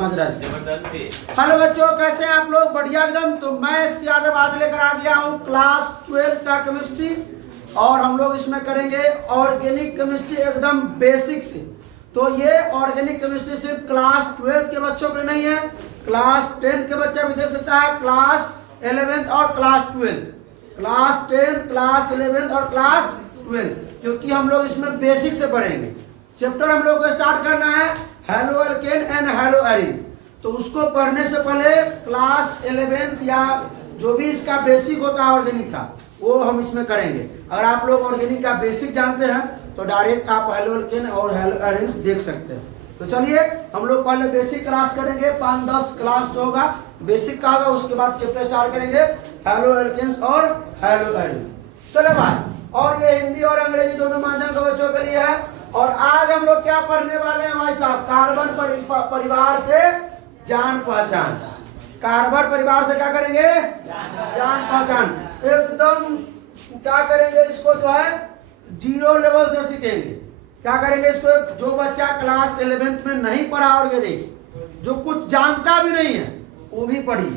समझ रहे। हेलो बच्चों, कैसे हैं आप लोग? बढ़िया एकदम। तो मैं एसपी यादव आज लेकर आ गया हूँ क्लास 12 का केमिस्ट्री, और हम लोग इसमें करेंगे ऑर्गेनिक केमिस्ट्री एकदम बेसिक से। तो ये ऑर्गेनिक केमिस्ट्री सिर्फ क्लास 12 के बच्चों के नहीं है, क्लास 10 के बच्चा भी देख सकता है, क्लास 11 और क्लास 12, क्लास 10, क्लास 11 और क्लास 12, क्योंकि हम लोग इसमें बेसिक से पढ़ेंगे। चैप्टर हम लोग को स्टार्ट करना है halo alkane and hello Erin. तो उसको पढ़ने से पहले क्लास 11 या जो भी इसका बेसिक होता है ऑर्गेनिक का, वो हम इसमें करेंगे। अगर आप लोग ऑर्गेनिक का बेसिक जानते हैं तो डायरेक्ट आप हेलो एल्केन और हेलो एरिन देख सकते हैं। तो चलिए हम लोग पहले बेसिक क्लास करेंगे, 5-10 क्लास जो होगा बेसिक का होगा, उसके बाद चैप्टर स्टार्ट करेंगे हेलो एल्केन्स और हेलो एरिन। चलो भाई, और ये हिंदी और अंग्रेजी दोनों माध्यम के बच्चों के लिए है। और आज हम लोग क्या पढ़ने वाले हैं भाई साहब? कार्बन परिवार से जान पहचान। कार्बन परिवार से क्या करेंगे? जान पहचान। एकदम क्या करेंगे इसको, जो है 0 लेवल से सीखेंगे। क्या करेंगे इसको? जो बच्चा क्लास 11th में नहीं पढ़ा ऑर्गेनिक, जो कुछ जानता भी नहीं है, वो भी पढ़िए,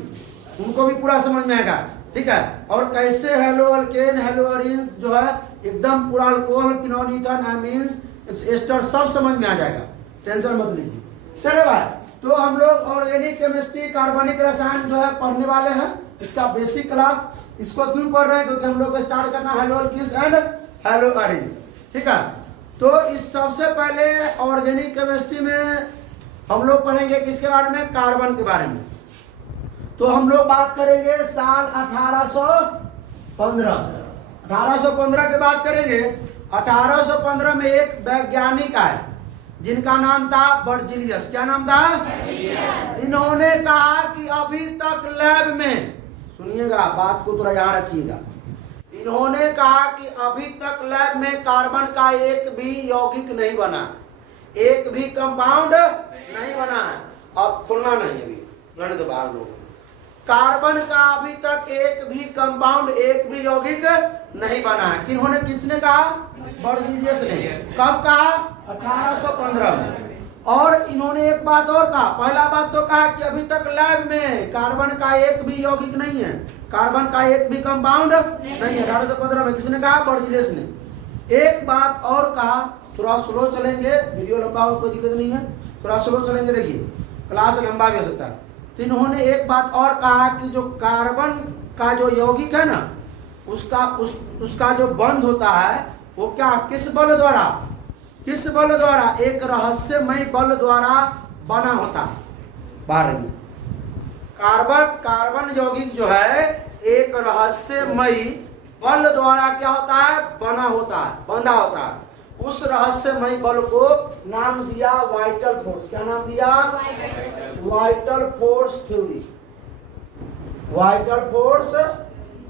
उनको भी पूरा समझ में आएगा। ठीक है। और कैसे हेलो एल्केन हेलो एरिन जो है एकदम पूरा alcohol, phenol, ether, amines, ester सब समझ में आ जाएगा, टेंशन मत लीजिए। चले भाई, तो हम लोग ऑर्गेनिक केमिस्ट्री कार्बनिक रसायन जो है पढ़ने वाले हैं, इसका बेसिक क्लास। इसको क्यों पढ़ रहे हैं? क्योंकि हम लोग को स्टार्ट करना haloalkanes and haloarenes. ठीक है। तो इस सबसे पहले ऑर्गेनिक केमिस्ट्री में हम लोग पढ़ेंगे किसके बारे में? कार्बन के बारे में। तो हम लोग बात करेंगे साल 1815। 1815 की बात करेंगे। 1815 में एक वैज्ञानिक आए जिनका नाम था बर्जीलियस। क्या नाम था? इन्होंने कहा कि अभी तक लैब में, सुनिएगा बात को थोड़ा यहाँ रखिएगा, इन्होंने कहा कि अभी तक लैब में कार्बन का एक भी यौगिक नहीं बना, एक भी कंपाउंड नहीं बना है। अब खुलना नहीं, अभी रहने दो बाहर लोग। कार्बन का अभी तक एक भी कंपाउंड, एक भी यौगिक नहीं बना है। किन्होंने, किसने कहा? बर्जीलियस ने। कब कहा? 1815 में। और इन्होंने एक बात और कहा। पहला बात तो कहा कि अभी तक लैब में कार्बन का एक भी यौगिक नहीं है, कार्बन का एक भी कंपाउंड नहीं है। 1815 में किसने कहा? बर्जीलियस ने। एक बात और कहा, थोड़ा स्लो चलेंगे, वीडियो लंबा हो कोई दिक्कत नहीं है, थोड़ा स्लो चलेंगे, देखिए क्लास लंबा भी हो सकता है। तो इन्होंने एक बात और कहा कि जो कार्बन का जो यौगिक है ना, उसका जो बंध होता है वो क्या, किस बल द्वारा, किस बल द्वारा? एक रहस्यमय बल द्वारा बना होता है। बाहर रहिए। कार्बन यौगिक जो है एक रहस्यमय बल द्वारा क्या होता है? बना होता है, बंधा होता है। उस रहस्यमय बल को नाम दिया वाइटल फोर्स। क्या नाम दिया? Vital force theory. Vital force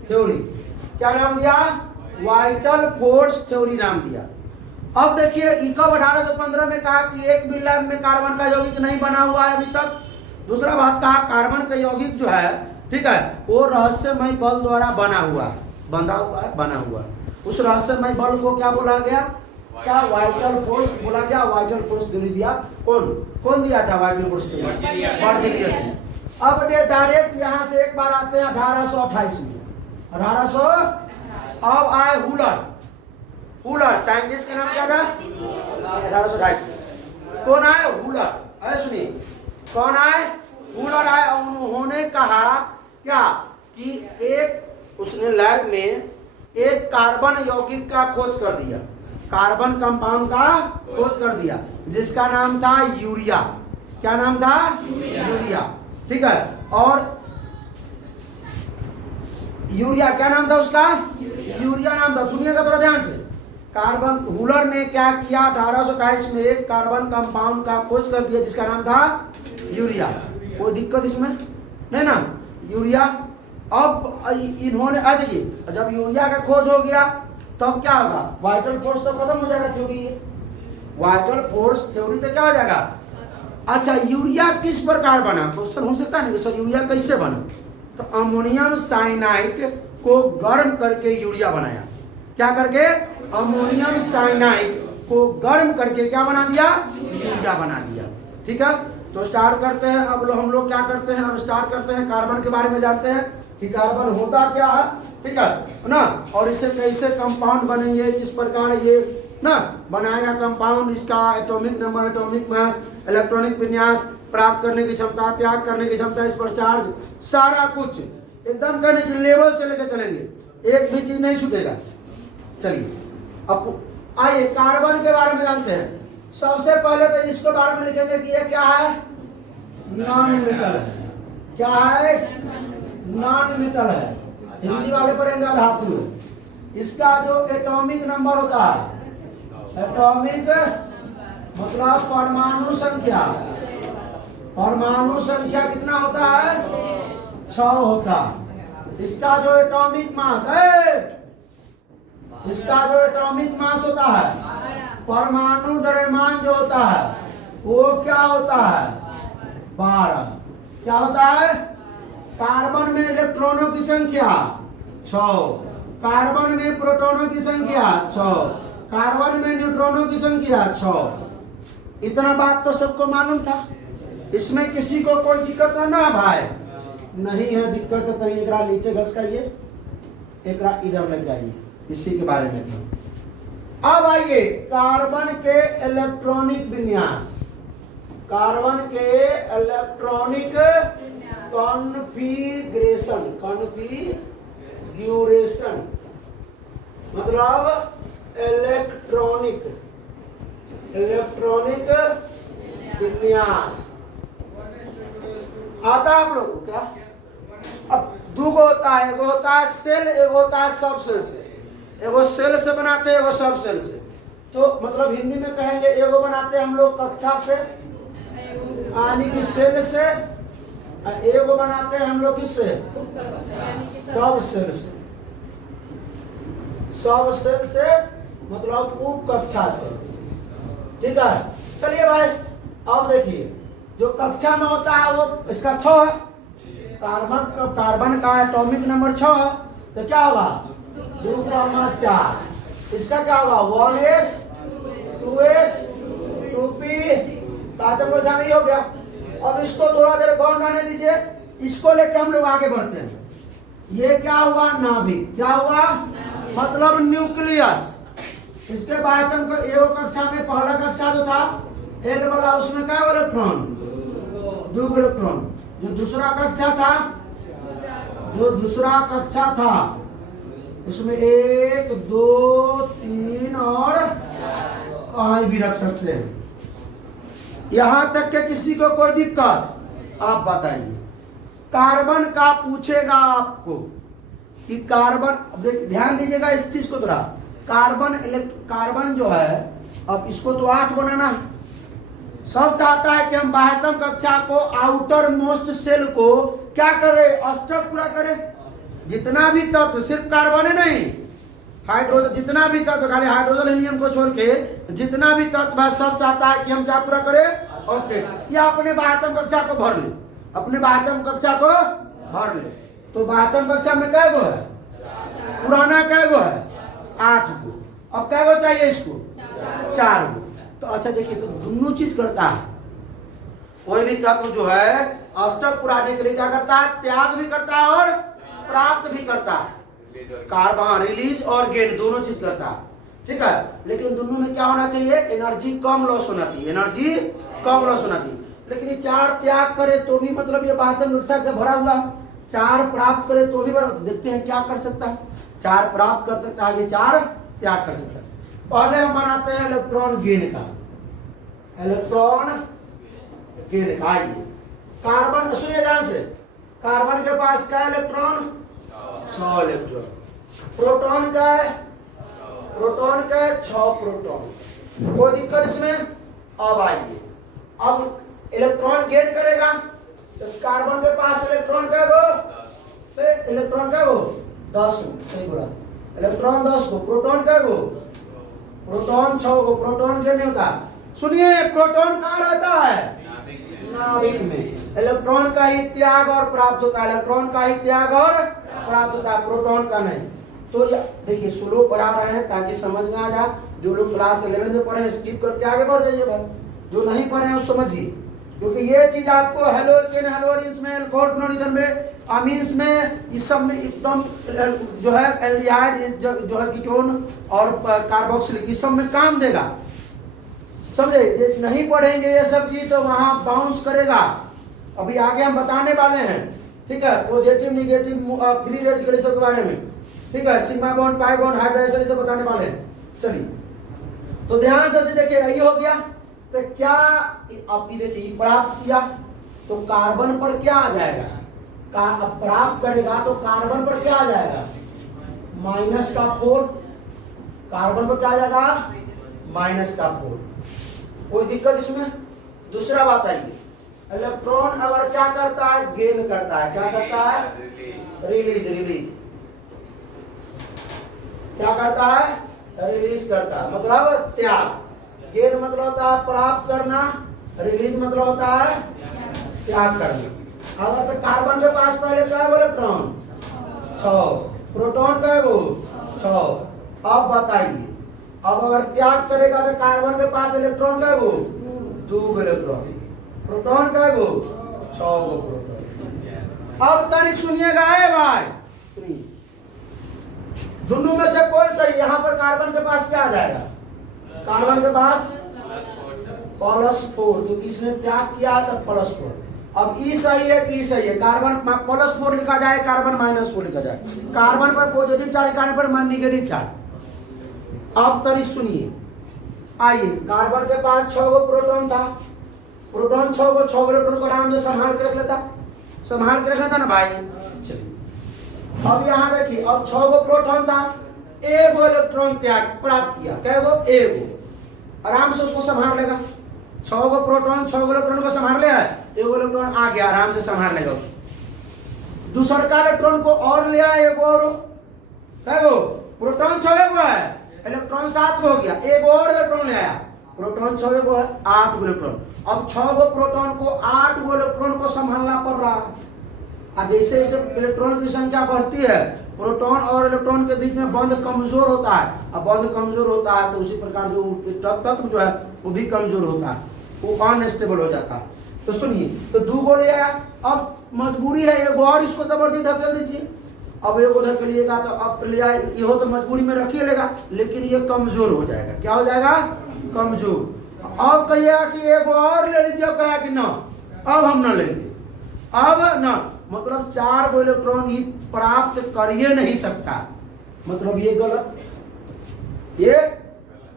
theory. क्या नाम दिया? वाइटल फोर्स थ्योरी नाम दिया। अब देखिए, कब 1815 में कहा कि एक भी लैब में कार्बन का यौगिक नहीं बना हुआ है अभी तक। दूसरा बात कहा कार्बन का यौगिक जो है, ठीक है, वो रहस्यमय बल द्वारा बना हुआ है, बंधा हुआ है, बना हुआ है। उस रहस्यमय बल को क्या बोला गया? क्या? वाइटल फोर्स बोला गया। वाइटल फोर्स थ्योरी दिया। कौन दिया था वाइटल फोर्स थ्योरी? बर्जीलियस ने। अब डायरेक्ट यहाँ से एक बार आते हैं 1828 में। 1800। अब आए हुलर। साइंटिस्ट का नाम क्या था? 1828 में कौन आए? हुलर। अरे सुनिए, कौन आए? हुलर आए। और उन्होंने कहा क्या कि एक, उसने लैब में एक कार्बन यौगिक का खोज कर दिया, कार्बन कंपाउंड का खोज कर दिया, जिसका नाम था यूरिया। क्या नाम था? यूरिया। ठीक है। और यूरिया क्या नाम था उसका? यूरिया नाम था। सुनिएगा थोड़ा ध्यान से। कार्बन, हुलर ने क्या किया? 1828 में एक कार्बन कंपाउंड का खोज कर दिया जिसका नाम था यूरिया। कोई दिक्कत इसमें नहीं ना? यूरिया। अब इन्होंने, आ देखिए, जब यूरिया का खोज हो गया तब क्या होगा? वाइटल फोर्स तो खत्म हो जाएगा थ्योरी। वाइटल फोर्स थ्योरी तो क्या हो जाएगा? अच्छा, यूरिया किस प्रकार बना? क्वेश्चन हो सकता है ना सर यूरिया कैसे बना? तो अमोनियम साइनाइड को गर्म करके यूरिया बनाया। क्या करके? अमोनियम साइनाइड को गर्म करके क्या बना दिया? यूरिया बना दिया। ठीक है। तो स्टार्ट करते हैं। अब हम लोग क्या करते हैं, अब स्टार्ट करते हैं कार्बन के बारे में जानते हैं कि कार्बन होता क्या है, ठीक है ना, और इससे कैसे कंपाउंड बनेंगे, किस प्रकार ये ना बनाएगा कंपाउंड, इसका atomic number, atomic mass, electronic विन्यास, प्राप्त करने की क्षमता, त्याग करने की क्षमता, इस पर चार्ज, सारा कुछ एकदम कहने की लेवल से लेकर चलेंगे, एक भी चीज नहीं छूटेगा। चलिए अब आइए कार्बन के बारे में जानते हैं। सबसे पहले तो इसके बारे में लिखेंगे कि ये क्या है, नॉन मेटल है। क्या है, नॉन मेटल है। हिंदी वाले पढ़ेंगे धातु है। इसका जो एटॉमिक नंबर होता है, एटॉमिक मतलब परमाणु संख्या, परमाणु संख्या कितना होता है, 6 होता है। इसका जो एटॉमिक मास है, इसका जो एटॉमिक मास होता है, परमाणु द्रव्यमान जो होता है वो क्या होता है, 12। क्या होता है, कार्बन में इलेक्ट्रॉनों की संख्या 6, कार्बन में प्रोटॉनों की संख्या 6, कार्बन में न्यूट्रॉनों की संख्या 6। इतना बात तो सबको मालूम था, इसमें किसी को कोई दिक्कत है ना भाई, नहीं है दिक्कत तो एक नीचे घसकाइए, एक इधर लग जाइए, इसी के बारे में था। अब आइए कार्बन के इलेक्ट्रॉनिक विन्यास, कार्बन के इलेक्ट्रॉनिक कॉन्फ़िगरेशन, कॉन्फ़िगरेशन मतलब इलेक्ट्रॉनिक विन्यास आता है आप लोगों को क्या? अब दो होता है, एगो होता है सेल, एगो होता है सब सेल से। एगो सेल से बनाते हैं, एगो सब सेल से। तो मतलब हिंदी में कहेंगे एगो बनाते हैं हम लोग कक्षा से यानी कि सेल से, एगो बनाते हैं हम लोग किससे, सब सेल से। सब सेल से मतलब उप कक्षा से, ठीक है। चलिए भाई अब देखिए जो कक्षा में होता है वो इसका 6 है, कार्बन का एटॉमिक नंबर 6 है, तो क्या होगा 2,4। इसका क्या होगा 1s 2s 2p, बातें बोल जाए हो गया। अब इसको थोड़ा देर गौर डालने दीजिए, इसको लेके हम लोग आगे बढ़ते हैं। ये क्या हुआ, नाभिक। क्या हुआ, मतलब न्यूक्लियस। इसके बाद हमको एगो कक्षा में पहला कक्षा जो था एल वाला, उसमें क्या इलेक्ट्रॉन, 2 इलेक्ट्रॉन। जो दूसरा कक्षा था उसमें 1 2 3 और कहीं भी रख सकते हैं। यहां तक के किसी को कोई दिक्कत, आप बताइए। कार्बन का पूछेगा आपको कि कार्बन, ध्यान दीजिएगा इस चीज को थोड़ा, कार्बन जो है, अब इसको तो 8 बनाना है। सब चाहता है कि हम बाह्यतम कक्षा को, आउटर मोस्ट सेल को क्या करें, अष्टक पूरा करें। जितना भी तत्व, सिर्फ कार्बन है नहीं, हाइड्रोजन, जितना भी तत्व, खाली हाइड्रोजन हीलियम को छोड़ के जितना भी तत्व है सब चाहता है कि हम क्या पूरा करें, ऑक्टेट। या अपने बाह्यतम कक्षा को भर ले, अपने बाह्यतम कक्षा को भर ले। तो बाह्यतम कक्षा में कै गो है, पुराना कै गो है, 8 गो। अब कै गो चाहिए इसको, 4 गो। तो अच्छा देखिए, तो दोनों चीज करता है। कोई भी तत्व जो है अष्टक पुराने के लिए क्या करता है, त्याग भी करता है और प्राप्त भी करता है। कार्बन रिलीज और गेन दोनों चीज करता है, ठीक है। लेकिन दोनों में क्या होना चाहिए, एनर्जी कम लॉस होना चाहिए, एनर्जी कम लॉस होना चाहिए। लेकिन ये 4 त्याग करे तो भी मतलब ये बाह्यतम कक्षा से भरा हुआ, 4 प्राप्त करे तो भी भरा। देखते हैं क्या कर सकता है, 4 प्राप्त कर सकता है, ये 4 त्याग कर सकता है। पहले हम बनाते हैं इलेक्ट्रॉन गेन का, इलेक्ट्रॉन गेन का। आइए कार्बन, सुनिए ध्यान से, कार्बन के पास क्या इलेक्ट्रॉन, 6 इलेक्ट्रॉन। प्रोटॉन का है, 6 प्रोटॉन। कोई दिक्कत इसमें? अब आइए, अब इलेक्ट्रॉन गेन करेगा तो कार्बन के पास इलेक्ट्रॉन का गो, इलेक्ट्रॉन का गो 10 गो, सही बोला, इलेक्ट्रॉन 10 गो, प्रोटॉन का गो, प्रोटॉन 6 गो। प्रोटॉन गेन नहीं होता। सुनिए, प्रोटॉन कहाँ रहता है, नाभिक में। इलेक्ट्रॉन का ही त्याग और प्राप्त होता है, इलेक्ट्रॉन का ही त्याग और प्राप्त होता है, प्रोटॉन का नहीं। तो देखिए स्लो पढ़ा रहे हैं ताकि समझ में आ जाए। जो लोग क्लास 11 में पढ़े स्किप करके आगे बढ़ जाइए भाई, जो नहीं पढ़े हैं उस समझिए। क्योंकि ये चीज आपको हेलोकेन हेलोरिन्स में, एल्कोहल में, अमीन्स में, इस सब में एकदम जो है एल्डिहाइड जो है कीटोन और कार्बोक्सिलिक इस सब में काम देगा। समझे? ये नहीं पढ़ेंगे ये सब चीज तो वहां बाउंस करेगा। अभी आगे हम बताने वाले हैं, ठीक है, पॉजिटिव निगेटिव फ्री रेडिकल सब के बारे में, ठीक है, sigma bond, pi bond, hydrogen सब बताने वाले हैं। चलिए तो ध्यान से देखिएगा, ये हो गया। तो क्या अब देखिए प्राप्त किया तो कार्बन पर क्या आ जाएगा, प्राप्त करेगा तो कार्बन पर क्या आ जाएगा, -4। कार्बन पर क्या आ जाएगा, -4। कोई दिक्कत इसमें? दूसरा बात आइए, इलेक्ट्रॉन अगर क्या करता है, गेन करता है, क्या करता है, रिलीज क्या करता है, रिलीज करता है, मतलब त्याग। गेन मतलब होता है प्राप्त करना, रिलीज मतलब होता है त्याग करना। अगर तो कार्बन के पास पहले क्या है, इलेक्ट्रॉन 6, प्रोटॉन का 6। अब बताइए, अब अगर त्याग करेगा तो कार्बन के पास इलेक्ट्रॉन का 2 इलेक्ट्रॉन, प्रोटॉन का 6 प्रोटॉन। अब तनिक सुनिएगा भाई, दोनों में से कौन सही? यहां पर कार्बन के पास क्या आ जाएगा, कार्बन के पास +4, जो इसने त्याग किया था +4। अब ई सही है कि सही है, कार्बन +4 लिखा जाए, कार्बन -4 लिखा जाए, कार्बन पर पॉजिटिव चार्ज लिखाने पर नेगेटिव चार्ज। अब तनिक सुनिए, आइए, कार्बन के पास 6 प्रोटॉन था, प्रोटॉन 6 इलेक्ट्रॉन को आराम से संभाल के रख लेता, ना भाई। चलिए अब यहां देखिए, अब 6 प्रोटॉन था, 1 इलेक्ट्रॉन त्याग प्राप्त किया, क्या वो 1, आराम से उसको संभाल लेगा। 6 प्रोटॉन 6 इलेक्ट्रॉन को संभाल लिया है, 1 इलेक्ट्रॉन आ गया, आराम से संभाल लेगा उसको। दूसरा का इलेक्ट्रॉन को और लिया, 1 और, क्या वो प्रोटॉन 6 को है, इलेक्ट्रॉन 7 को हो गया, 1 और इलेक्ट्रॉन ले आया, प्रोटॉन 6 को है, 8 इलेक्ट्रॉन। अब 6 प्रोटॉन को 8 इलेक्ट्रॉन को संभालना पड़ रहा है। जैसे जैसे इलेक्ट्रॉन की संख्या बढ़ती है, प्रोटॉन और इलेक्ट्रॉन के बीच में बंध कमजोर होता है। अब बंध कमजोर होता है तो उसी प्रकार जो तत्व जो है वो भी कमजोर होता है, वो अनस्टेबल हो जाता है। तो सुनिए, तो 2 गो ले आया, अब मजबूरी है 1 और इसको जबरदस्ती धकेल दीजिए। अब 1 को धकेलिएगा तो अब ले आए, ये हो तो मजबूरी में रखिए लेगा, लेकिन ये कमजोर हो जाएगा। क्या हो जाएगा, कमजोर। अब कहिएगा कि 1 और ले लीजिए, अब कहा कि ना अब हम ना लेंगे, अब ना, मतलब 4 इलेक्ट्रॉन ही प्राप्त कर ही नहीं सकता, मतलब ये गलत, ये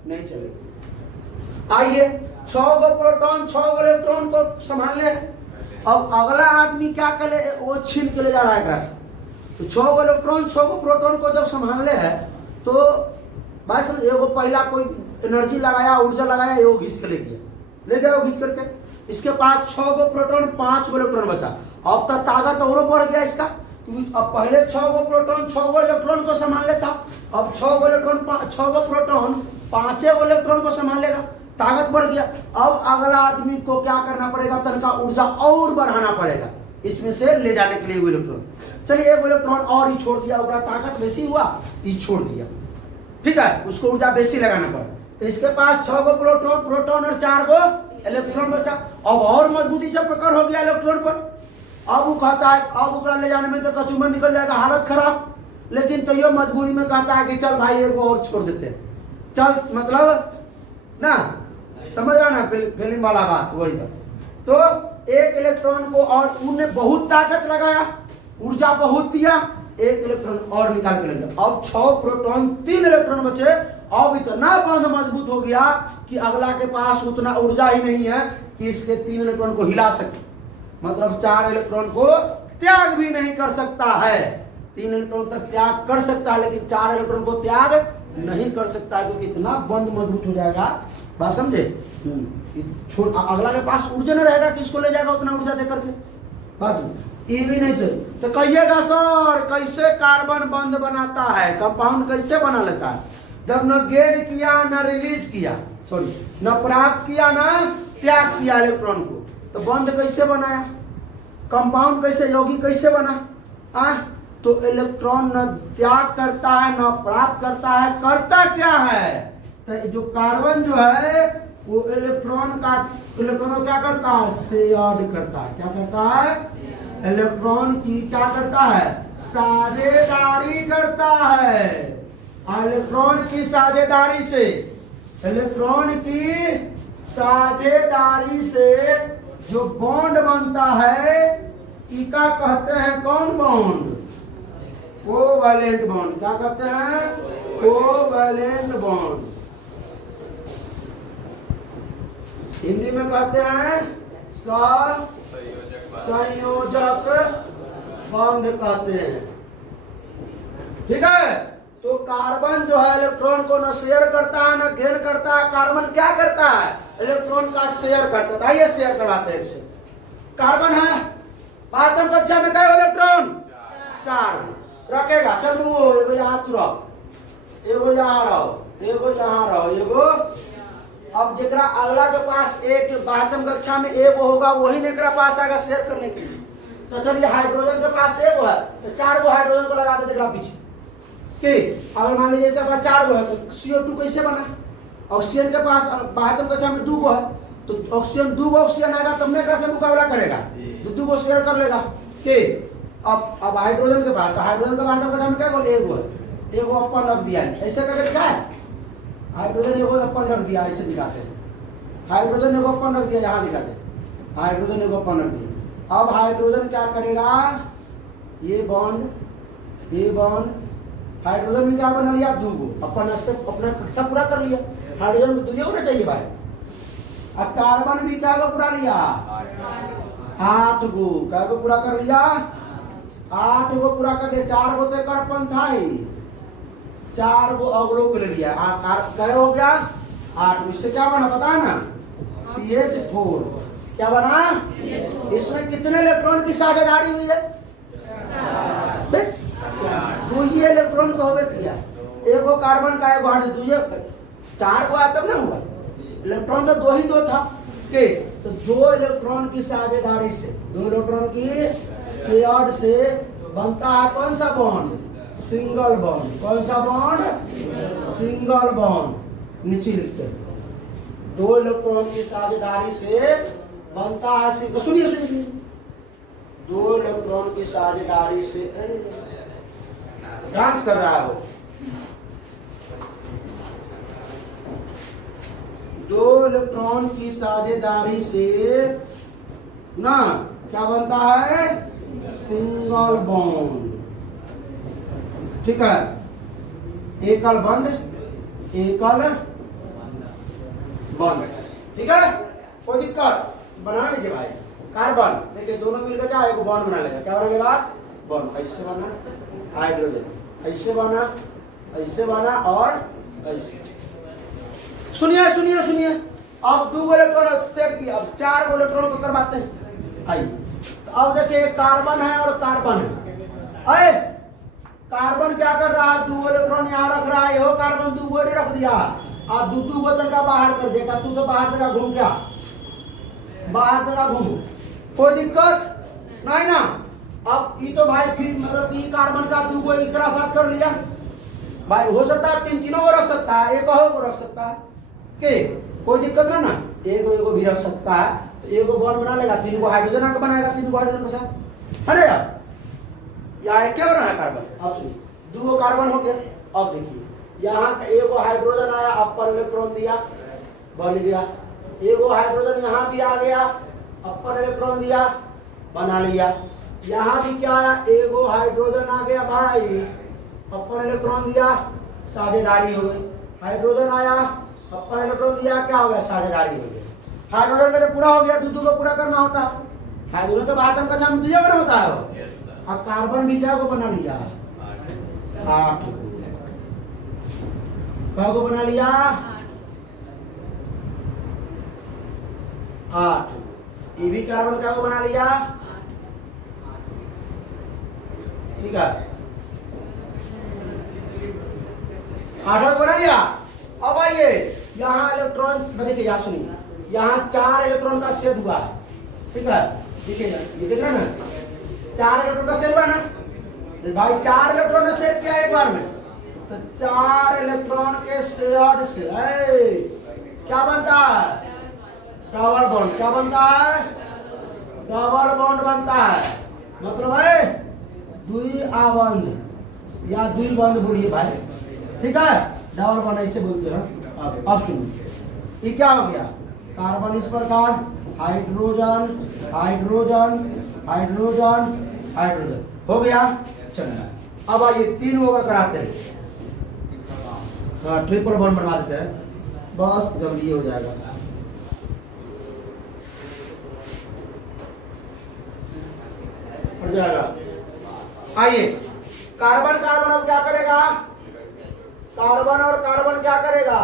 नहीं चलेगा। आइए, 6 प्रोटॉन 6 इलेक्ट्रॉन को संभाल ले। अब अगला आदमी क्या करे, वो छीन के ले जा रहा है से। तो 6 इलेक्ट्रॉन 6 प्रोटॉन को जब संभालने है तो भाई समझ, एगो पहला कोई एनर्जी लगाया, ऊर्जा लगाया, एगो खींच के ले गया वो खींच करके। इसके पास 6 प्रोटॉन 5 इलेक्ट्रॉन बचा। अब तक ताकत और बढ़ गया इसका, क्योंकि अब पहले 6 प्रोटॉन 6 इलेक्ट्रॉन को संभाल लेता, अब 6 प्रोटॉन 5 इलेक्ट्रॉन को संभाल लेगा, ताकत बढ़ गया। अब अगला आदमी को क्या करना पड़ेगा, तनका ऊर्जा और बढ़ाना पड़ेगा, इसमें से ले जाने के लिए 1 इलेक्ट्रॉन। चलिए 1 इलेक्ट्रॉन और ही छोड़ दिया, ऊपर ताकत बेसी हुआ, ये छोड़ दिया, ठीक है, उसको ऊर्जा बेसी लगाना पड़ा। तो इसके पास 6 प्रोटॉन और 4 इलेक्ट्रॉन बचा। अब और मजबूती से पकड़ हो गया इलेक्ट्रॉन पर। अब वो कहता है, अब उकरा ले जाने में तो कचूमर निकल जाएगा, हालत खराब, लेकिन तो ये मजबूरी में कहता है कि चल भाई 1 और छोड़ देते हैं, चल, मतलब ना, समझ रहा ना फिल्म वाला बात, वही बात। तो 1 इलेक्ट्रॉन को, और उन्होंने बहुत ताकत लगाया, ऊर्जा बहुत दिया, 1 इलेक्ट्रॉन और निकाल के ले गया। अब 6 प्रोटॉन 3 इलेक्ट्रॉन बचे। अब इतना बंध मजबूत हो गया कि अगला के पास उतना ऊर्जा ही नहीं है कि इसके 3 इलेक्ट्रॉन को हिला सके, मतलब 4 इलेक्ट्रॉन को त्याग भी नहीं कर सकता है। 3 इलेक्ट्रॉन तक त्याग कर सकता है, लेकिन 4 इलेक्ट्रॉन को त्याग नहीं कर सकता, क्योंकि इतना बंध मजबूत हो जाएगा, बात समझे। अगला के पास ऊर्जा नहीं रहेगा, किसको ले जाएगा उतना ऊर्जा देकर के, बस ये भी नहीं सर। तो कहिएगा सर कैसे कार्बन बंध बनाता है, कंपाउंड कैसे बना लेता है, जब न गेन किया न रिलीज किया, सॉरी न प्राप्त किया न त्याग किया इलेक्ट्रॉन को, तो बंध कैसे बनाया, कंपाउंड कैसे, यौगिक कैसे बना। तो इलेक्ट्रॉन न त्याग करता है न प्राप्त करता है, करता क्या है, तो जो कार्बन जो है वो इलेक्ट्रॉन को क्या करता है, शेयर्ड करता है। क्या करता है, इलेक्ट्रॉन की क्या करता है, साझेदारी करता है। इलेक्ट्रॉन की साझेदारी से, इलेक्ट्रॉन की साझेदारी से जो बॉन्ड बनता है, इका कहते हैं कौन बॉन्ड, कोवैलेंट बॉन्ड। क्या कहते हैं, कोवैलेंट बॉन्ड। हिंदी में कहते हैं संयोजक बॉन्ड कहते हैं। ठीक है, तो कार्बन जो है इलेक्ट्रॉन को न शेयर करता है न गेन करता है। कार्बन क्या करता है, इलेक्ट्रॉन का शेयर करता है। ये शेयर करवाते हैं इससे। कार्बन है, आठवीं कक्षा में कई इलेक्ट्रॉन, 4 रखेगा। चल वो एगो यहाँ तू रहो, एगो यहाँ रहो, एगो यहाँ रहो, एगो। अब जेकरा अगला के पास एक 12वीं कक्षा में एगो होगा, वही नेकरा पास आएगा शेयर करने के लिए। तो चलिए हाइड्रोजन के पास एगो है तो 4 गो हाइड्रोजन को लगा देते जेकरा पीछे कि अगर मान लीजिए इसके पास 4 गो है तो CO2 कैसे बना। ऑक्सीजन के पास 12वीं कक्षा में 2 गो है तो ऑक्सीजन 2 गो ऑक्सीजन आएगा तब नेकरा से मुकाबला करेगा, 2 गो शेयर कर लेगा कि अब हाइड्रोजन के पास, हाइड्रोजन के 12वीं कक्षा में क्या गो, एगो है, एगो अपन रख दिया है। ऐसे करके लिखा है, हाइड्रोजन एगो अपन रख दिया, ऐसे दिखाते हैं। हाइड्रोजन एगो अपन रख दिया, यहाँ दिखाते हैं हाइड्रोजन एगो अपन रख दिया। अब हाइड्रोजन क्या करेगा, ये बॉन्ड, ये बॉन्ड, हाइड्रोजन में क्या बना लिया, 2 गो। अपन अपना कक्षा पूरा कर लिया। हाइड्रोजन में 2 होना चाहिए भाई। अब कार्बन भी क्या गो पूरा लिया, 8 गो। क्या गो पूरा कर लिया, 8 गो पूरा कर लिया। 4 गो तो कार्बन था ही, 4 गो अगलो कर लिया। क्या हो गया, 8। इससे क्या बना पता है ना, CH4। क्या बना, इसमें कितने इलेक्ट्रॉन की साझेदारी हुई है, 2 ही इलेक्ट्रॉन को होवे किया। एगो कार्बन का, एगो हाइड्रोजन, 4 गो आया तब ना हुआ। इलेक्ट्रॉन तो 2 ही 2 था के, तो 2 इलेक्ट्रॉन की साझेदारी से, 2 इलेक्ट्रॉन की शेयर से बनता है कौन सा बॉन्ड, सिंगल बॉन्ड। कौन सा बॉन्ड, सिंगल बॉन्ड। नीचे लिखते हैं 2 इलेक्ट्रॉन की साझेदारी से बनता है, सुनिए सुनिए सुनिए, 2 इलेक्ट्रॉन की साझेदारी से, डांस कर रहा है वो, 2 इलेक्ट्रॉन की साझेदारी से ना क्या बनता है, सिंगल बॉन्ड। ठीक है, एकल बंद, एकल बंद। ठीक है, कोई दिक्कत, बना लीजिए भाई। कार्बन देखिए दोनों मिलकर क्या एक बॉन्ड बना लेगा। क्या बनेगा, बॉन्ड। ऐसे बना हाइड्रोजन, ऐसे बना, ऐसे बना और ऐसे। सुनिए सुनिए सुनिए, अब 2 इलेक्ट्रॉन सेट किया, अब 4 इलेक्ट्रॉन को करवाते हैं। आइए, तो अब देखिए कार्बन है और कार्बन है। अरे कार्बन क्या कर रहा है, 2 इलेक्ट्रॉन यहाँ रख रहा है, कार्बन 2 गो रख दिया, आप 2 गो तक बाहर कर देगा। तू तो बाहर तक घूम गया, बाहर तक घूम, कोई दिक्कत नहीं ना। अब ये तो भाई फिर मतलब ये कार्बन का 2 गो एकरा साथ कर लिया भाई, हो सकता है 3 को रख सकता है, एक को रख सकता है के, कोई दिक्कत ना। एगो भी रख सकता है, तो एगो बॉन्ड बना लेगा, 3 को हाइड्रोजन आके बनाएगा, 3 को हाइड्रोजन के साथ, है ना यार। यहाँ क्या बना है कार्बन, अब सुनिए 2 गो कार्बन हो गया। अब देखिए यहाँ एगो हाइड्रोजन आया, अपन इलेक्ट्रॉन दिया, बन गया। एगो हाइड्रोजन यहाँ भी आ गया, अपन इलेक्ट्रॉन दिया, बना लिया। यहाँ भी क्या आया, एगो हाइड्रोजन आ गया भाई, अपन इलेक्ट्रॉन दिया, साझेदारी हो गई। हाइड्रोजन आया, अपन इलेक्ट्रॉन दिया, क्या हो गया, साझेदारी हो गई। हाइड्रोजन का जब पूरा हो गया, 2 को पूरा करना होता है। हाइड्रोजन के बाद हम कक्षा में 2 बना होता है। अब कार्बन भी क्या को बना लिया, 8 को बना लिया, 8। ये भी कार्बन क्या को बना लिया, ठीक है, 8 को बना लिया। अब आइए यहाँ इलेक्ट्रॉन देखिए, यहाँ सुनिए, यहाँ 4 इलेक्ट्रॉन का सेट हुआ है। ठीक है, देखिएगा ये देख रहे ना, 4 इलेक्ट्रॉन का सेट हुआ ना भाई, 4 इलेक्ट्रॉन ने सेट किया एक बार में, तो 4 इलेक्ट्रॉन के शेयर से क्या बनता है? Double bond. क्या बनता है? डबल बॉन्ड बनता है। मतलब है दुई आबंध या दुई बंध बोलिए भाई, ठीक है। डबल बॉन्ड ऐसे बोलते हैं। अब सुनिए, ये क्या हो गया? कार्बन इस प्रकार, हाइड्रोजन हाइड्रोजन हाइड्रोजन हाइड्रोजन हो गया। चलिए अब आइए 3 होगा कराते हैं। हाँ, ट्रिपल बॉन्ड बनवा देते हैं, बस जल्दी हो जाएगा। हो जाएगा। आइए, कार्बन कार्बन अब क्या करेगा? कार्बन और कार्बन क्या करेगा?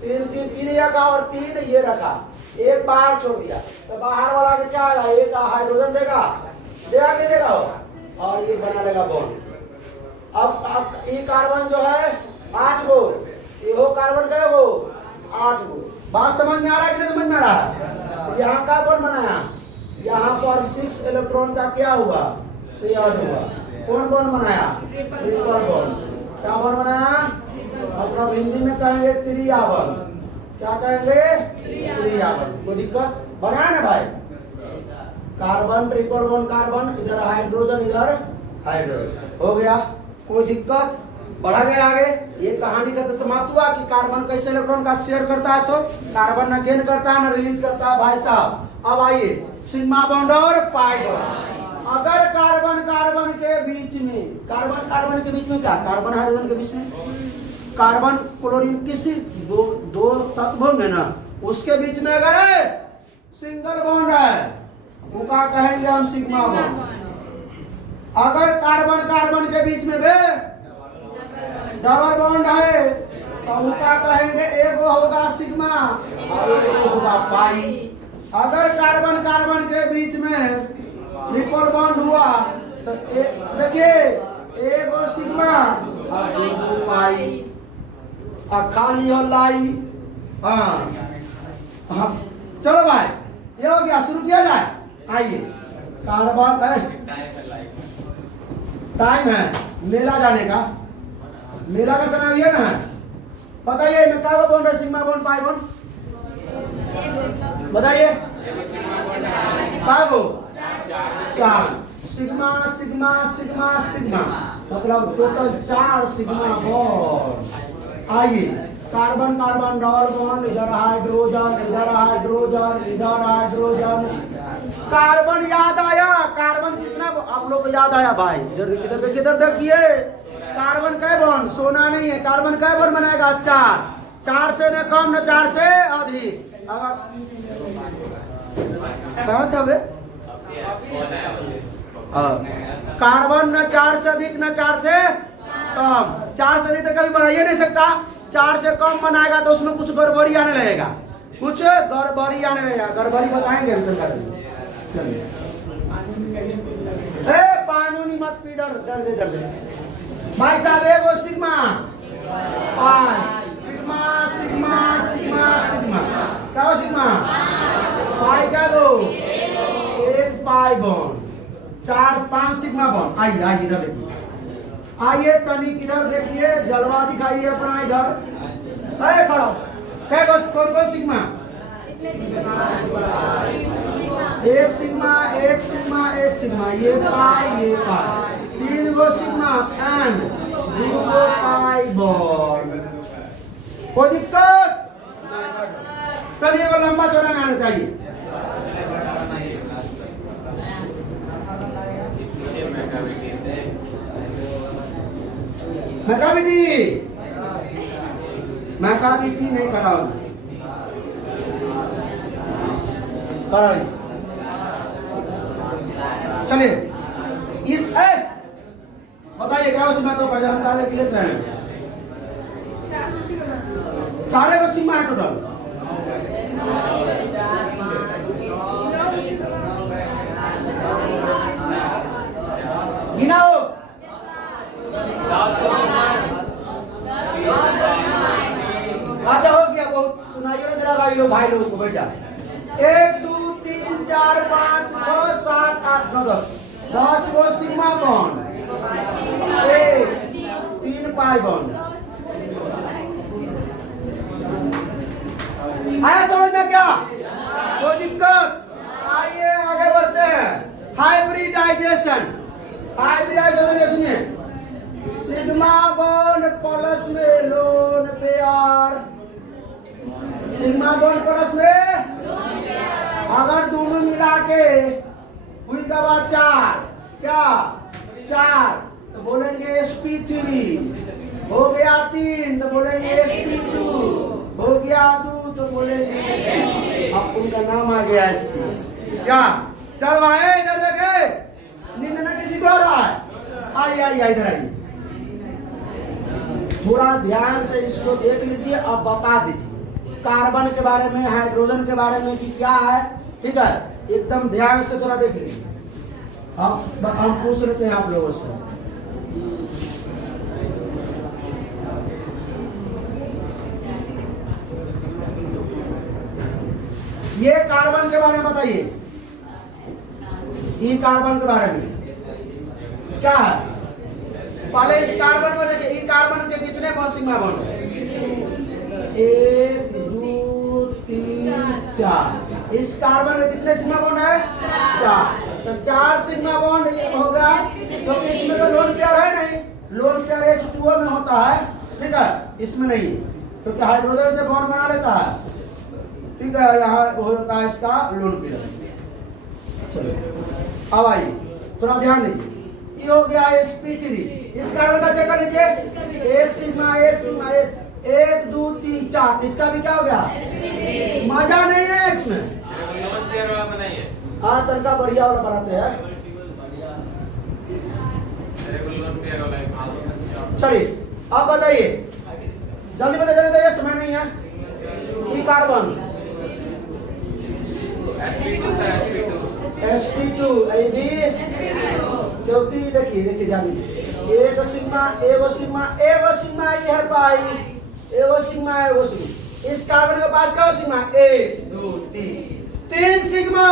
3 3 3 रखा और 3 ये रखा, एक बाहर छोड़ दिया, तो बाहर वाला के क्या आएगा? एक हाइड्रोजन देगा, देगा नहीं देगा वो, और ये बना देगा बॉन्ड। अब ये कार्बन जो है 8 गो, ये हो कार्बन का वो 8 गो। बात समझ में आ रहा है कि नहीं समझ में आ रहा है? यहाँ का बॉन्ड बनाया, यहाँ पर 6 इलेक्ट्रॉन का क्या हुआ? शेयर हुआ। कौन बॉन्ड बनाया? Triple bond. क्या बॉन्ड बनाया? मतलब हिंदी में कहेंगे त्रिआबंध। क्या कहेंगे? त्रिआबंध। कोई दिक्कत? बनाया ना भाई? कार्बन ट्रिपल बॉन्ड कार्बन, इधर हाइड्रोजन इधर हाइड्रोजन, हो गया। कोई दिक्कत? बढ़ा गया आगे। ये कहानी का तो समाप्त हुआ कि कार्बन कैसे इलेक्ट्रॉन का शेयर करता है। सो कार्बन न गेन करता है न रिलीज करता है भाई साहब। अब आइए सिग्मा बॉन्ड और पाई बॉन्ड। अगर कार्बन कार्बन के बीच में, कार्बन कार्बन के बीच में क्या? कार्बन हाइड्रोजन के बीच में, कार्बन क्लोरीन किसी दो तत्व होंगे ना, उसके बीच में अगर सिंगल बॉन्ड है वो क्या कहेंगे हम? Sigma bond. अगर कार्बन कार्बन के बीच में भी डबल बॉन्ड है तो वो क्या कहेंगे? एक होगा सिग्मा और एक होगा पाई। अगर कार्बन कार्बन के बीच में ट्रिपल बॉन्ड हुआ तो देखिए एक सिग्मा और 2 पाई, और खाली और लाई। हाँ चलो भाई, ये हो गया, शुरू किया जाए। आइए, कार्बन है, टाइम है मेला जाने का, मेला का समय हुआ ना। बताइए मैं क्या बॉन्ड है? सिग्मा बॉन्ड पाई बॉन्ड बताइए। Kago 4, sigma sigma sigma sigma, मतलब टोटल 4 सिग्मा बॉन्ड। आइए, कार्बन कार्बन डबल बॉन्ड, इधर हाइड्रोजन इधर हाइड्रोजन इधर हाइड्रोजन। कार्बन याद आया? कार्बन कितना आप लोग को याद आया भाई? इधर देखिए, इधर देखिए, कार्बन का बॉन्ड सोना नहीं है। कार्बन का बॉन्ड बनाएगा 4, 4 से न कम न 4 से अधिक। कहाँ था बे? कार्बन न 4 से अधिक न 4 से कम। 4 से अधिक तो कभी बना ही नहीं सकता। 4 से कम बनाएगा तो उसमें कुछ गड़बड़ी आने लगेगा, कुछ गड़बड़ी आने लगेगा। गड़बड़ी बताएंगे हम तो। चलिए, पानी नहीं मत पी, दर्द दर्द भाई साहब। एगो sigma pi, sigma sigma sigma sigma, क्या हो सिग्मा पाई? क्या दो? एक पाई बॉन्ड, 4 5 सिग्मा बॉन्ड। आइए आइए इधर देखिए, आइए तनिक इधर देखिए, जलवा दिखाइए अपना इधर। अरे खड़ो, क्या कौन कौन सिग्मा? एक सिग्मा एक सिग्मा एक सिग्मा, ये पाई ये pi, 3 go sigma and 2 go pi bond. कोई दिक्कत? चलिए वो लंबा चौड़ा में आना चाहिए। मैकाबिटी नहीं कराओ, चलिए इस बताइए क्या उसमें तो हम कार्य लेते हैं। 4 को सीमा है टोटल। गिनाओ। अच्छा हो गया, बहुत सुनाइए ना जरा भाई लोग को। बैठ जा। 1 2 3 4 5 6 7 8 9 10 गो सिग्मा बॉन्ड, 3 पाई बॉन्ड। आया समझ में क्या? कोई दिक्कत? आइए आगे बढ़ते हैं। हाइब्रिडाइजेशन। हाइब्रिडाइजेशन सुनिए, सिग्मा बॉन्ड प्लस में lone pair, sigma bond plus में अगर दोनों मिला के हुई दबा 4, क्या 4 तो बोलेंगे sp3, हो गया 3 तो बोलेंगे sp2, हो गया 2 तो बोलेंगे sp। अब उनका नाम आ गया sp। क्या चल भाई इधर देखे, नींद ना किसी को आ रहा है? आइए आइए इधर आइए, थोड़ा ध्यान से इसको देख लीजिए और बता दीजिए कार्बन के बारे में, हाइड्रोजन के बारे में कि क्या है। ठीक है, एकदम ध्यान से थोड़ा देख लीजिए। हम पूछ लेते हैं आप लोगों से। ये कार्बन के बारे में बताइए, ई कार्बन के बारे में क्या है? पहले इस कार्बन में देखिए, ई कार्बन के कितने सिग्मा बॉन्ड है? 1 2 3 4। इस कार्बन में कितने सिग्मा बॉन्ड है? 4। तो 4 सिग्मा बॉन्ड ये होगा, क्योंकि इसमें तो लोन पेयर है नहीं, लोन पेयर H2O में होता है। ठीक है, इसमें नहीं, तो क्या हाइड्रोजन से बॉन्ड बना लेता है। ठीक है, यहाँ होता है इसका लोन पेयर। चलो अब आइए थोड़ा ध्यान दीजिए, ये हो गया sp3। इस कार्बन का चेक कर लीजिए, 1 सिग्मा 1 सिग्मा 1 2 3 4, इसका भी क्या हो गया? मजा नहीं है इसमें। हाँ तनका बढ़िया वाला बनाते हैं। चलिए अब बताइए, जल्दी बताइए, समय नहीं है। ई कार्बन sp2 क्योंकि देखिए ध्यान दीजिए, एगो सिग्मा ये है भाई, एगो सिग्मा। इस कार्बन के पास क्या सिग्मा? 1 2 3 sigma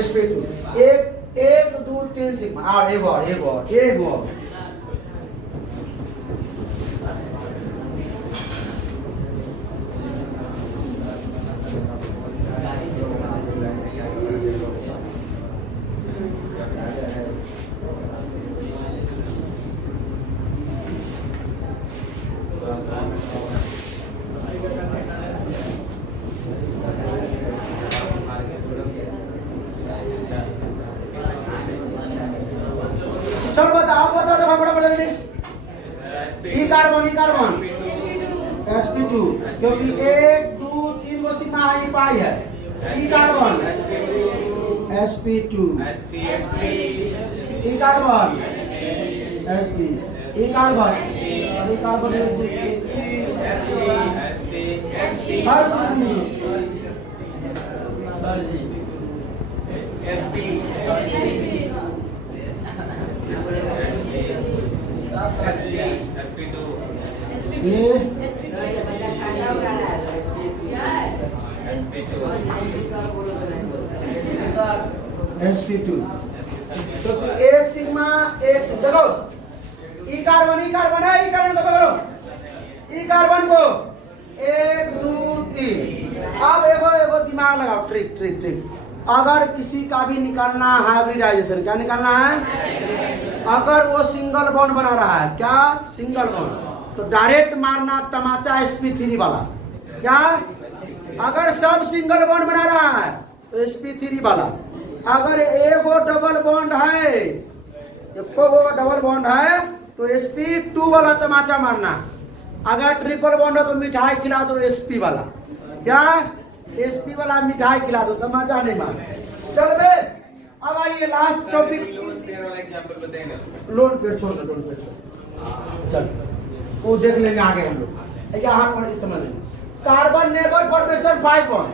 sp2, 1 2 3 sigma. और एगो चलो बताओ बड़ा ई कार्बन sp2, क्योंकि 1 2 3 वो सिग्मा ई पाई है। ई कार्बन sp2, ई कार्बन sp, ई कार्बन हर sp2, तो 1 सिग्मा 1 देखो, ई कार्बन है, ई कार्बन को पकड़ो, ई कार्बन को 1 2 3। अब एगो दिमाग लगाओ, ट्रिक। अगर किसी का भी निकालना है हाइब्रिडाइजेशन, क्या निकालना है? अगर वो सिंगल बॉन्ड बना रहा है, क्या सिंगल बॉन्ड, तो डायरेक्ट मारना तमाचा sp3 वाला। क्या अगर सब सिंगल बॉन्ड बना रहा है तो sp3 वाला। अगर एगो डबल बॉन्ड है, एको डबल बॉन्ड है तो sp2 वाला तमाचा मारना। अगर ट्रिपल बॉन्ड है तो मिठाई खिला दो sp वाला। क्या sp वाला मिठाई खिला दो, तमाचा नहीं मार। चल बे अब आइए लास्ट टॉपिक, लोन पेड़ छोड़ दो, चल वो देख लेंगे आगे हम लोग। यहाँ पर समझ लेंगे carbon neighbour formation 5 bond,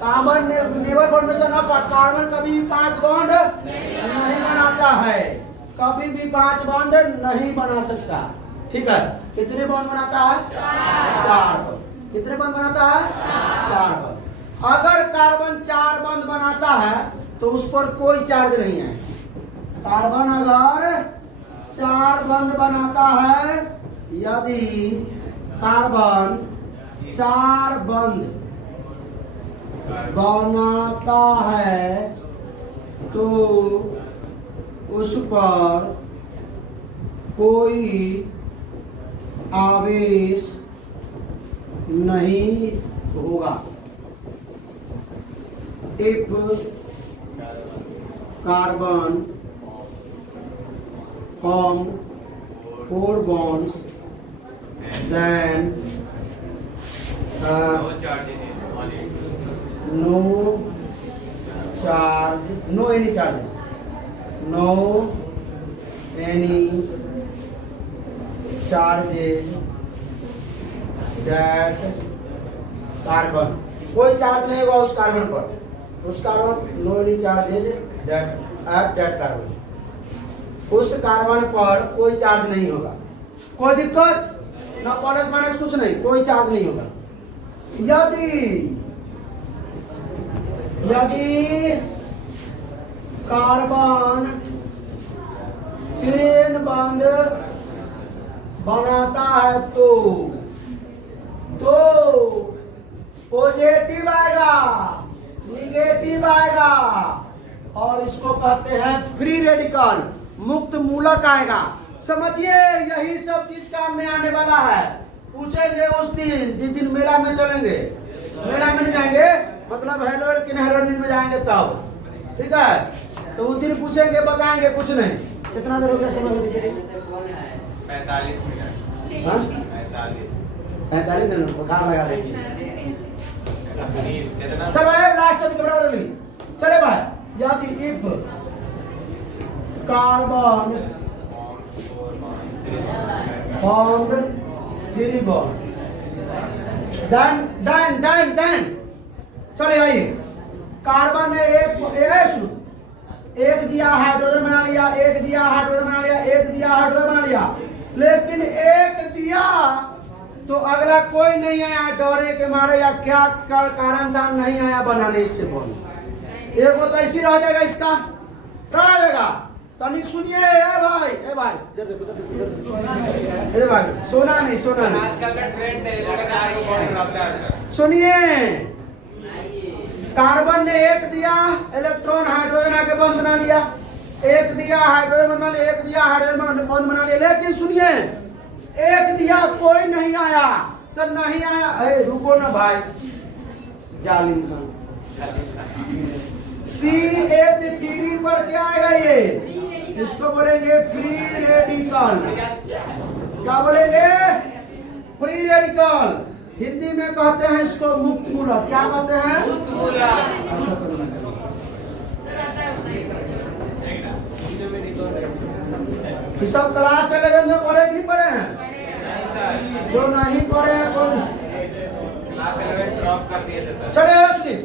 carbon neighbour formation of carbon कभी भी 5 बॉन्ड नहीं बनाता है, कभी भी 5 बॉन्ड नहीं बना सकता। ठीक है, कितने बॉन्ड बनाता है? 4 बॉन्ड। कितने बॉन्ड बनाता है? 4 बॉन्ड। अगर कार्बन 4 बॉन्ड बनाता है तो उस पर कोई चार्ज नहीं है। कार्बन अगर 4 बॉन्ड बनाता है, यदि कार्बन 4 बंध बनाता है तो उस पर कोई आवेश नहीं होगा। If carbon form 4 bonds then no charge, no any charge, no any charges that carbon, कोई चार्ज नहीं होगा उस कार्बन पर, उस carbon no any charges that at that carbon, उस कार्बन पर कोई चार्ज नहीं होगा। कोई दिक्कत ना, प्लस माइनस कुछ नहीं, कोई चार्ज नहीं होगा। यदि कार्बन 3 बंध बनाता है तो पॉजिटिव आएगा, निगेटिव आएगा, और इसको कहते हैं फ्री रेडिकल, मुक्त मूलक आएगा। समझिए, यही सब चीज काम में आने वाला है। पूछेंगे उस दिन, जिस दिन मेला में चलेंगे, मेला में नहीं जाएंगे मतलब हेलोर कि हेरोइन में जाएंगे तब, ठीक है। तो उस दिन पूछेंगे, बताएंगे कुछ नहीं। कितना देर हो गया समय? 45 मिनट। 45 मिनट बुखार लगा देगी। चलो लास्ट टॉपिक बराबर नहीं चले भाई। यदि if carbon formed 3 bond then चले आइए, कार्बन ने एक दिया हाइड्रोजन बना लिया, एक दिया हाइड्रोजन बना लिया, एक दिया हाइड्रोजन बना लिया, लेकिन एक दिया तो अगला कोई नहीं आया, डरे के मारे या क्या कारण था नहीं आया बनाने इससे बॉन्ड। एक वो तो ऐसी रह जाएगा, इसका रह जाएगा। तनिक सुनिए, ए भाई ए भाई सोना नहीं आजकल का ट्रेंड है, लगातार वो बॉन्ड रहता है। सुनिए, कार्बन ने एक दिया, इलेक्ट्रॉन हाइड्रोजन आके बंद बना लिया, एक दिया हाइड्रोजन बना लिया, एक दिया हाइड्रोजन बंद बना लिया, लेकिन सुनिए एक दिया कोई नहीं आया, तो नहीं आया। अरे रुको ना भाई, जालिम खान। CH3 पर क्या आएगा? ये इसको बोलेंगे फ्री रेडिकल। क्या बोलेंगे? Free radical. हिंदी में कहते हैं इसको मुक्त मूलक। क्या कहते हैं? मुक्त मूलक। ये सब क्लास 11 में पढ़े कि नहीं पढ़े हैं? जो नहीं पढ़े हैं क्लास 11 ड्रॉप कर दिए थे सर। चलिए सुनिए,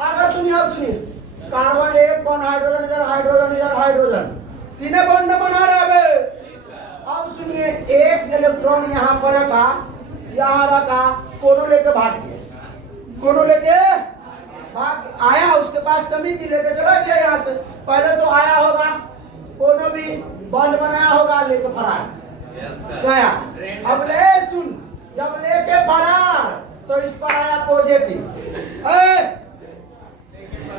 अगर सुनिए, अब सुनिए, कार्बन एक बॉन्ड हाइड्रोजन, इधर हाइड्रोजन, इधर हाइड्रोजन, तीनों बॉन्ड बना रहे हैं। अब सुनिए, एक इलेक्ट्रॉन यहाँ पर रखा, यहाँ रखा, कोनो लेके भाग गया, कोनो लेके भाग आया, उसके पास कमी थी, लेके चला गया यहाँ से। पहले तो आया होगा, कोनो भी बंद बनाया होगा, लेके फरार गया। अब ले सुन, जब लेके फरार तो इस पर आया पॉजिटिव।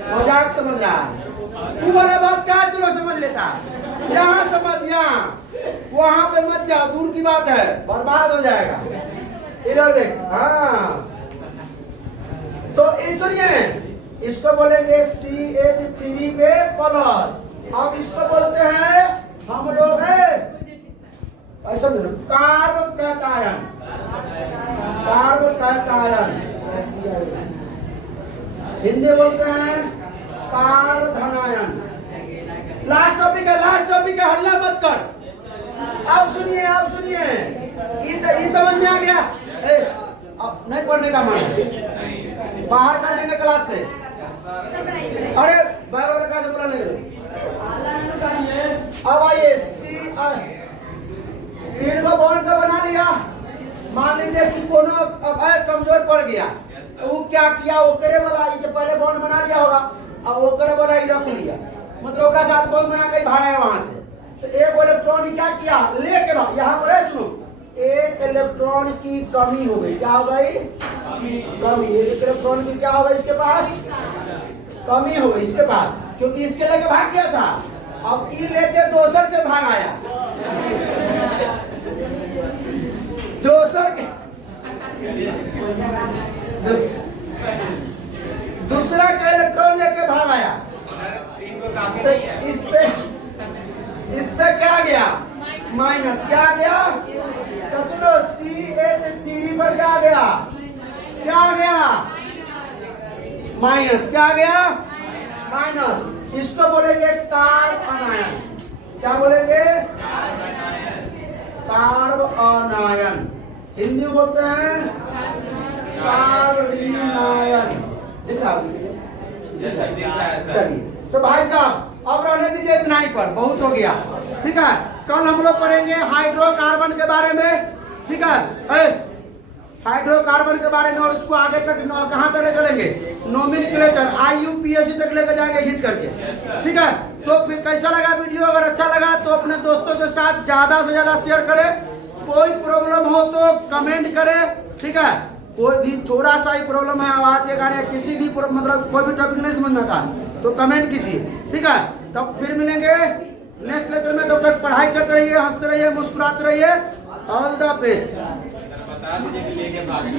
मजाक समझ रहा है तू? वाला बात क्या तू लोग समझ लेता? यहाँ समझ, यहाँ वहां पे मत जाओ, दूर की बात है, बर्बाद हो जाएगा। इधर देख, हाँ। तो सुनिए, इसको बोलेंगे CH3 पे प्लस। अब इसको बोलते हैं हम लोग है ऐसा carbon cation, carbon cation Hindi बोलते हैं कार्बधनायन। लास्ट टॉपिक है, हल्ला मत कर। अब सुनिए, ये समझ में आ गया? अब नहीं पढ़ने का मन है, बाहर कर देंगे क्लास से। अरे बारह का बोला नहीं। अब आइए, तीन को बॉन्ड का बना लिया। मान लीजिए कि कोनो कमजोर पड़ गया, तो वो क्या किया, ओकरे वाला ये तो पहले बॉन्ड बना लिया होगा, अब ओकरे वाला ही रख लिया, मतलब ओकरा साथ बॉन्ड बना के भागा है वहां से। तो एक इलेक्ट्रॉन क्या किया, लेके यहाँ पर सुनो, एक इलेक्ट्रॉन की कमी हो गई। क्या हो गई? कमी। एक इलेक्ट्रॉन की क्या हो गई इसके पास? कमी हो गई इसके पास, क्योंकि इसके लेके भाग गया था। अब ई लेके दोसर के भाग आया, दोसर के दूसरा का इलेक्ट्रॉन लेके भाग आया। तो इस पे क्या गया? माइनस। क्या गया? तो सुनो, CH3 पर क्या गया? क्या गया? माइनस। क्या गया? माइनस। इसको बोलेंगे कार्ब अनायन। क्या बोलेंगे? कार्ब अनायन। हिंदी में बोलते हैं कार्बनियन। दिख रहा है? चलिए, तो भाई साहब अब रहने दीजिए इतना ही पर, बहुत हो गया। ठीक है, कल हम लोग पढ़ेंगे हाइड्रोकार्बन के बारे में। ठीक है, हाइड्रोकार्बन के बारे में, और उसको आगे तक कहाँ तक ले चलेंगे? नोमेनक्लेचर IUPAC तक लेकर जाएंगे खींच करके। ठीक है, तो फिर कैसा लगा वीडियो? अगर अच्छा लगा तो अपने दोस्तों के साथ ज्यादा से ज्यादा शेयर करें। कोई प्रॉब्लम हो तो कमेंट करें। ठीक है, कोई भी थोड़ा सा ही प्रॉब्लम है, आवाज के कारण किसी भी मतलब कोई भी टॉपिक नहीं समझ में आता तो कमेंट कीजिए। ठीक है, तब फिर मिलेंगे नेक्स्ट लेक्चर में। तब तक पढ़ाई करते रहिए, हंसते रहिए, मुस्कुराते रहिए। All the best. बता दीजिए कि लेके भागने